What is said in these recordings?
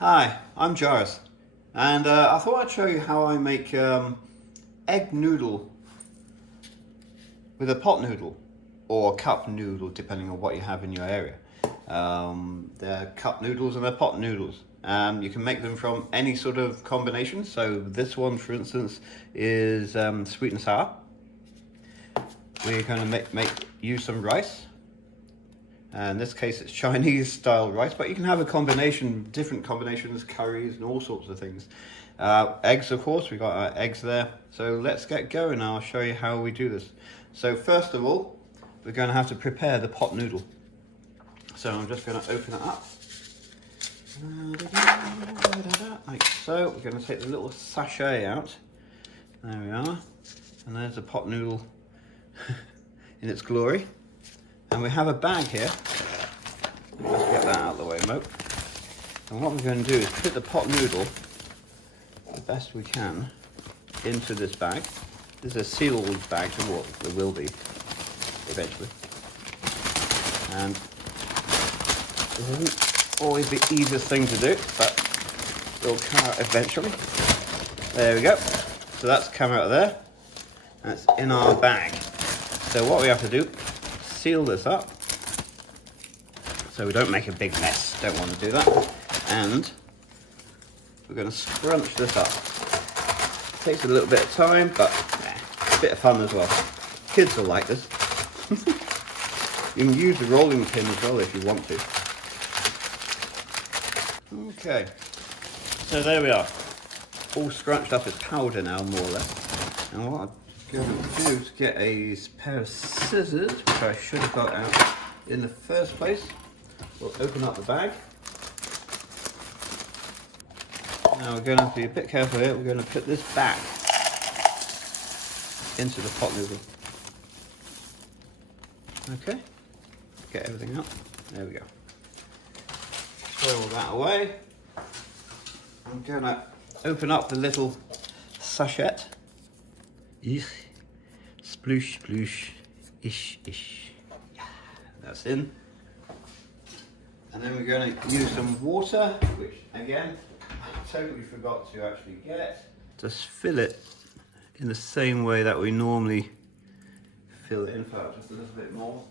Hi, I'm GYRUSS, and I thought I'd show you how I make egg noodle with a pot noodle or cup noodle, depending on what you have in your area. They're cup noodles and they're pot noodles. You can make them from any sort of combination. So this one, for instance, is sweet and sour. We're going to use some rice. In this case it's Chinese style rice, but you can have a combination, different combinations, curries and all sorts of things. Eggs, of course, we've got our eggs there. So let's get going. I'll show you how we do this. So first of all, we're going to have to prepare the pot noodle. So I'm just going to open it up. Like so. We're going to take the little sachet out. There we are. And there's the pot noodle in its glory. And we have a bag here. Let's get that out of the way, Mo. And what we're going to do is put the pot noodle, the best we can, into this bag. This is a sealed bag, so what there will be eventually. And this isn't always the easiest thing to do, but it'll come out eventually. There we go. So that's come out of there, and it's in our bag. So what we have to do, seal this up so we don't make a big mess. Don't want to do that. And we're going to scrunch this up. It takes a little bit of time, but a bit of fun as well. Kids will like this. You can use the rolling pin as well if you want to. Okay, so there we are. All scrunched up as powder now, more or less. And what I'm going to do is get a pair of scissors, which I should have got out in the first place. We'll open up the bag. Now we're going to have to be a bit careful here. We're going to put this back into the pot noodle. Okay, get everything out. There we go. Throw all that away. I'm going to open up the little sachet. Sploosh, sploosh, ish, ish. Yeah, that's in. And then we're going to use some water, which again, I totally forgot to actually get. Just fill it in the same way that we normally fill it in, for just a little bit more.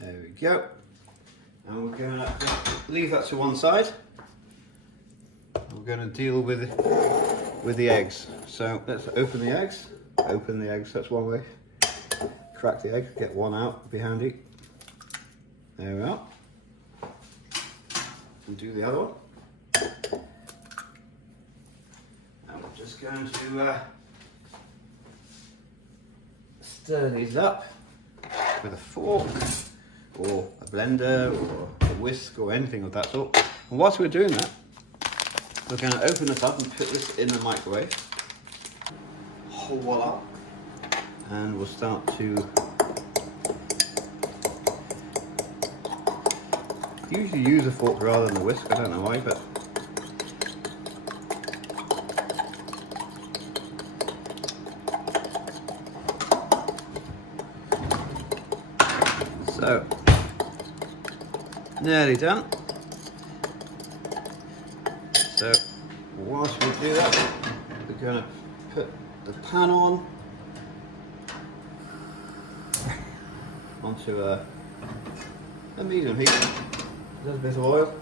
There we go. And we're going to leave that to one side. We're going to deal with the eggs. So let's open the eggs. Open the eggs, that's one way. Crack the egg, get one out, be handy. There we are. And do the other one. And we're just going to stir these up with a fork or a blender or a whisk or anything of that sort. And whilst we're doing that, we're going to open this up and put this in the microwave. Voila. And we'll start to usually use a fork rather than a whisk. I don't know why, but so nearly done. So whilst we do that, we're going to put the pan onto a medium heat. A little bit of oil.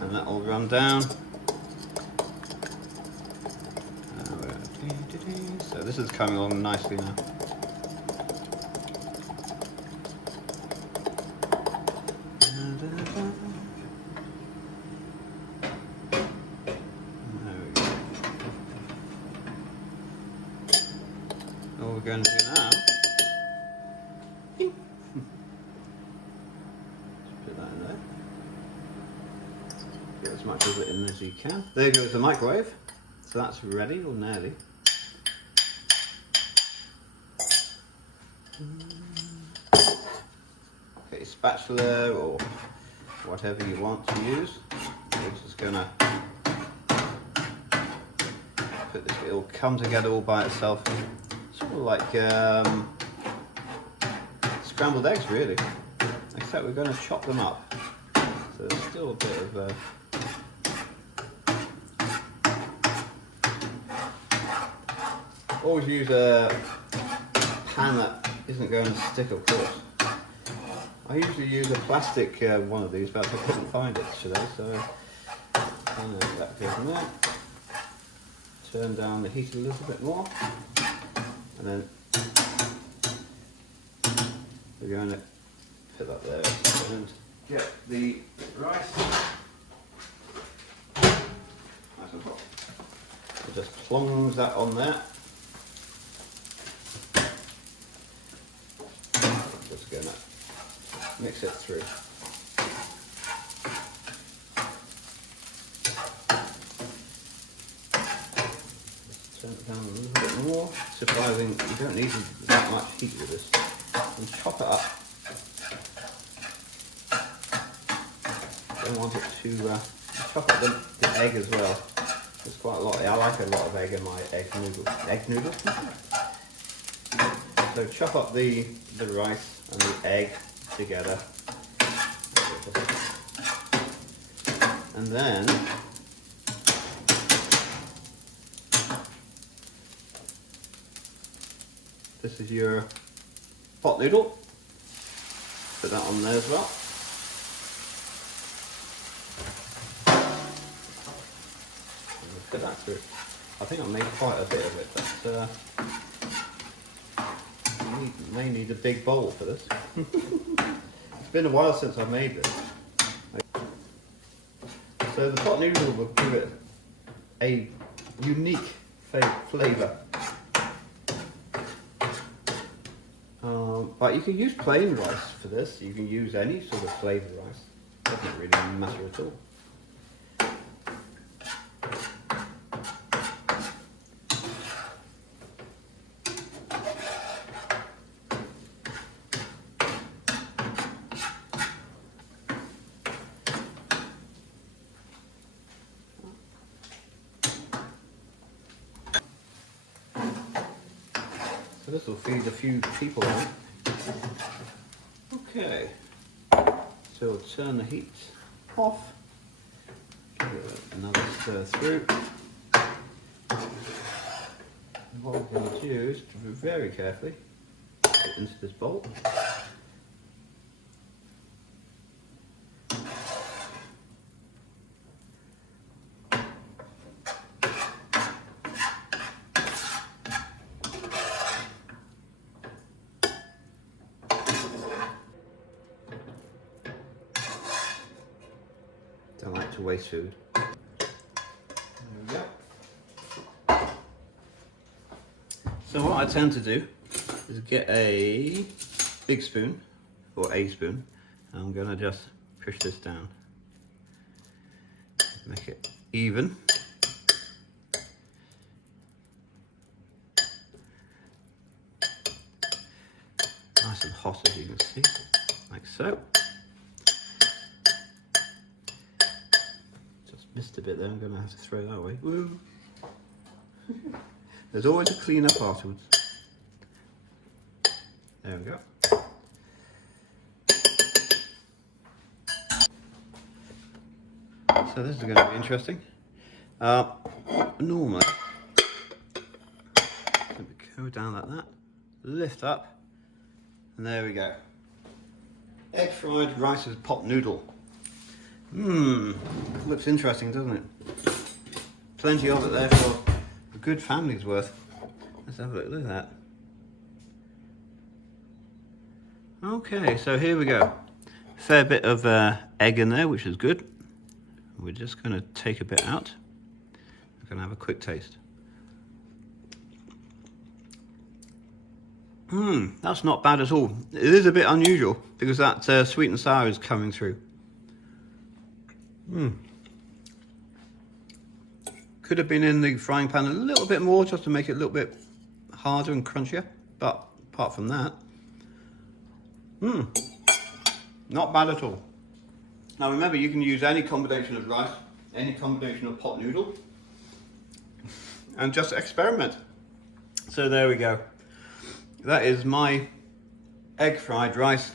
And that will run down. So this is coming along nicely now. All we're going to do now, put that in there. Get as much of it in as you can. There goes the microwave. So that's ready, or nearly. Get your spatula or whatever you want to use. We're just going to will come together all by itself. Sort of like scrambled eggs, really. Except we're going to chop them up. So there's still a bit of... Always use a pan that isn't going to stick, of course. I usually use a plastic one of these, but I couldn't find it today, so that goes in there. Turn down the heat a little bit more, and then we're going to put that there and get the rice nice and hot. So just plonge that on there. Just going to mix it through. Turn it down a little bit more. Surprising, you don't need that much heat with this. And chop it up. Don't want it to chop up the egg as well. There's quite a lot. I like a lot of egg in my egg noodle. Egg noodle? So chop up the rice and the egg together. And then this is your pot noodle. Put that on there as well. Put that through. I think I made quite a bit of it, but you may need a big bowl for this. It's been a while since I've made this. So the pot noodle will give it a unique flavour. But you can use plain rice for this. You can use any sort of flavoured rice. Doesn't really matter at all. So this will feed a few people on it. Okay, so we'll turn the heat off, give it another stir through. And what we're going to do is very carefully put it into this bowl. Don't like to waste food. There we go. So what I tend to do is get a big spoon, or a spoon, and I'm going to just push this down. Make it even. Nice and hot, as you can see, like so. Missed a bit there, I'm going to have to throw that away. Woo! There's always a clean up afterwards. There we go. So this is going to be interesting. Normally, go down like that, lift up, and there we go. Egg fried rice with pot noodle. Looks interesting, doesn't it? Plenty of it there for a good family's worth. Let's have a look at that. Okay, so here we go. Fair bit of egg in there, which is good. We're just going to take a bit out. We're going to have a quick taste. That's not bad at all. It is a bit unusual because that sweet and sour is coming through. Could have been in the frying pan a little bit more just to make it a little bit harder and crunchier, but apart from that, not bad at all. Now remember, you can use any combination of rice, any combination of pot noodle. and just experiment. So there we go. That is my egg fried rice,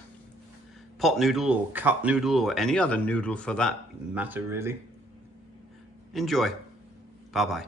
pot noodle or cup noodle or any other noodle for that matter really. Enjoy. Bye bye.